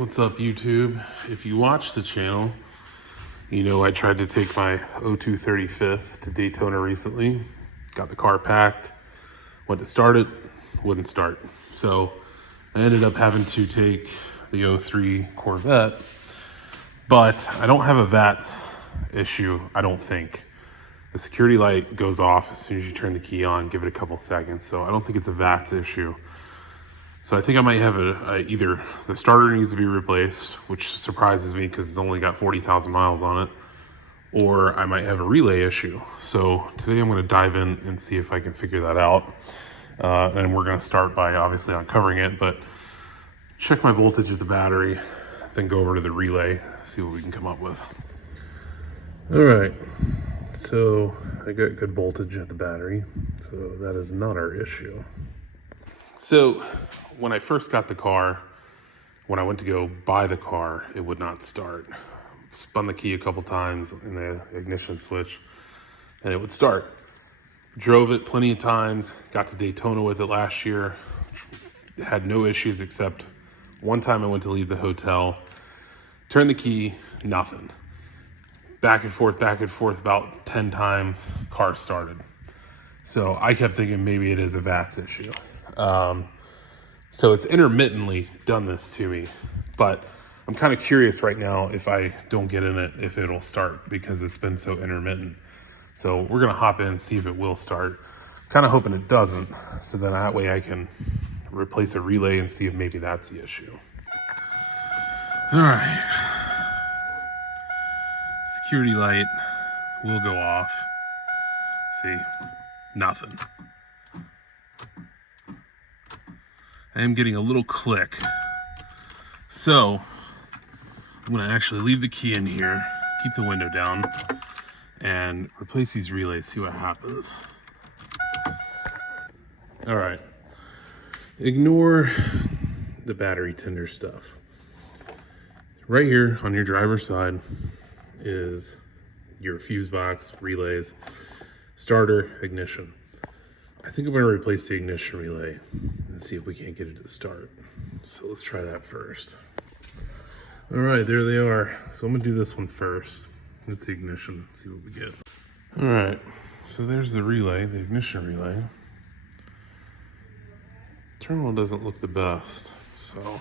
What's up, YouTube? If you watch the channel, you know I tried to take my 0235 to Daytona recently. Got the car packed, went to start it, wouldn't start. So I ended up having to take the 03 Corvette, but I don't have a Vats issue, I don't think. The security light goes off as soon as you turn the key on, give it a couple seconds. So I don't think it's a Vats issue. So I think I might have either the starter needs to be replaced, which surprises me because it's only got 40,000 miles on it, or I might have a relay issue. So today I'm going to dive in and see if I can figure that out. And we're going to start by obviously uncovering it, but check my voltage at the battery, then go over to the relay, see what we can come up with. All right, so I got good voltage at the battery, so that is not our issue. So when I first got the car, when I went to go buy the car, it would not start. Spun the key a couple times in the ignition switch and it would start. Drove it plenty of times, got to Daytona with it last year, had no issues except one time I went to leave the hotel, turned the key, nothing. Back and forth about 10 times, car started. So I kept thinking maybe it is a Vats issue. So it's intermittently done this to me, but I'm kind of curious right now if I don't get in it, if it'll start because it's been so intermittent. So we're going to hop in and see if it will start. Kind of hoping it doesn't. So then that way I can replace a relay and see if maybe that's the issue. All right. Security light will go off. See, nothing. I am getting a little click. So I'm gonna actually leave the key in here, keep the window down, and replace these relays, see what happens. All right, ignore the battery tender stuff. Right here on your driver's side is your fuse box, relays, starter, ignition. I think I'm going to replace the ignition relay and see if we can't get it to start. So let's try that first. All right, there they are. So I'm going to do this one first. That's the ignition, see what we get. All right, so there's the relay, the ignition relay. Terminal doesn't look the best, so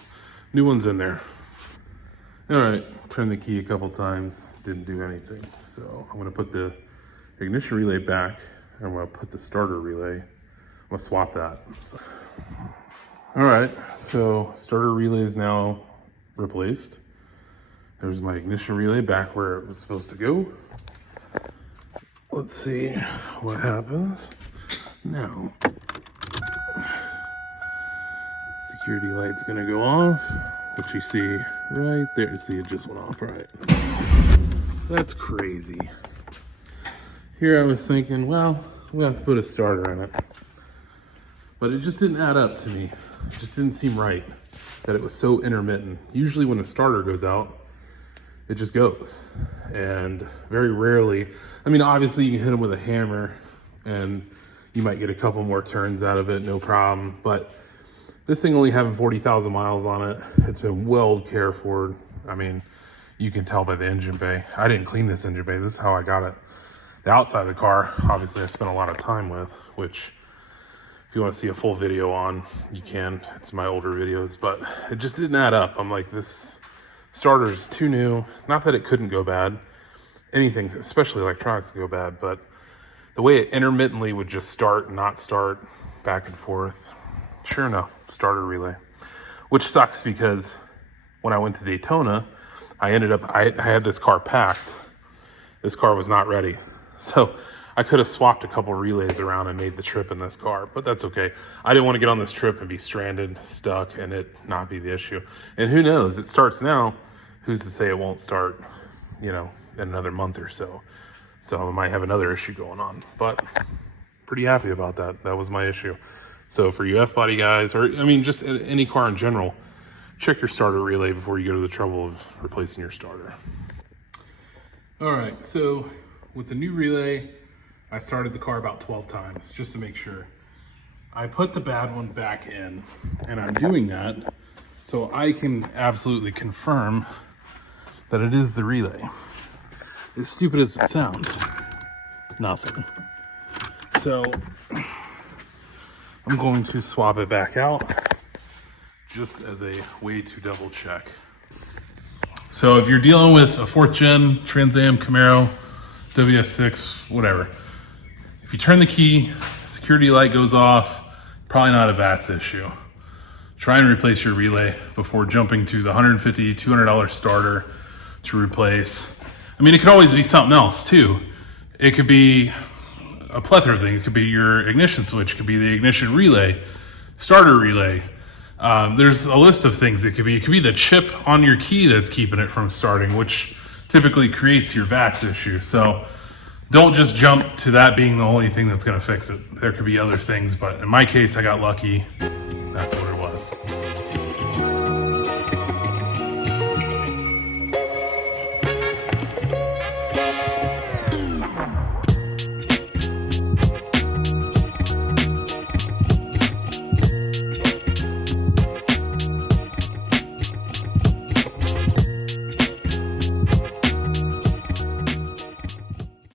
new one's in there. All right, turned the key a couple times, didn't do anything. So I'm going to put the ignition relay back. I'm going to put the starter relay. I'm going to swap that. So. All right, so starter relay is now replaced. There's my ignition relay back where it was supposed to go. Let's see what happens now. Security light's going to go off, which you see right there. See, it just went off, right? That's crazy. Here I was thinking, well, we have to put a starter in it. But it just didn't add up to me. It just didn't seem right that it was so intermittent. Usually when a starter goes out, it just goes. And very rarely, I mean, obviously you can hit them with a hammer and you might get a couple more turns out of it, no problem. But this thing only having 40,000 miles on it, it's been well cared for. I mean, you can tell by the engine bay. I didn't clean this engine bay. This is how I got it. The outside of the car, obviously I spent a lot of time with, which if you want to see a full video on, you can. It's my older videos, but it just didn't add up. I'm like, this starter is too new. Not that it couldn't go bad. Anything, especially electronics, could go bad, but the way it intermittently would just start and not start, back and forth, sure enough, starter relay. Which sucks because when I went to Daytona, I had this car packed. This car was not ready. So I could have swapped a couple relays around and made the trip in this car, but that's okay. I didn't want to get on this trip and be stranded, stuck, and it not be the issue. And who knows, it starts now. Who's to say it won't start, you know, in another month or so. So I might have another issue going on, but pretty happy about that. That was my issue. So for you Fbody guys, or I mean, just any car in general, check your starter relay before you go to the trouble of replacing your starter. All right, so with the new relay, I started the car about 12 times just to make sure. I put the bad one back in, and I'm doing that So I can absolutely confirm that it is the relay. As stupid as it sounds, nothing. So I'm going to swap it back out just as a way to double check. So if you're dealing with a 4th gen Trans Am Camaro, WS6, whatever, if you turn the key, security light goes off, probably not a Vats issue. Try and replace your relay before jumping to the $150, $200 starter to replace. I mean, it could always be something else too. It could be a plethora of things. It could be your ignition switch, it could be the ignition relay, starter relay. There's a list of things it could be. It could be the chip on your key that's keeping it from starting, which typically creates your Vats issue. So don't just jump to that being the only thing that's gonna fix it. There could be other things, but in my case, I got lucky. That's what it was.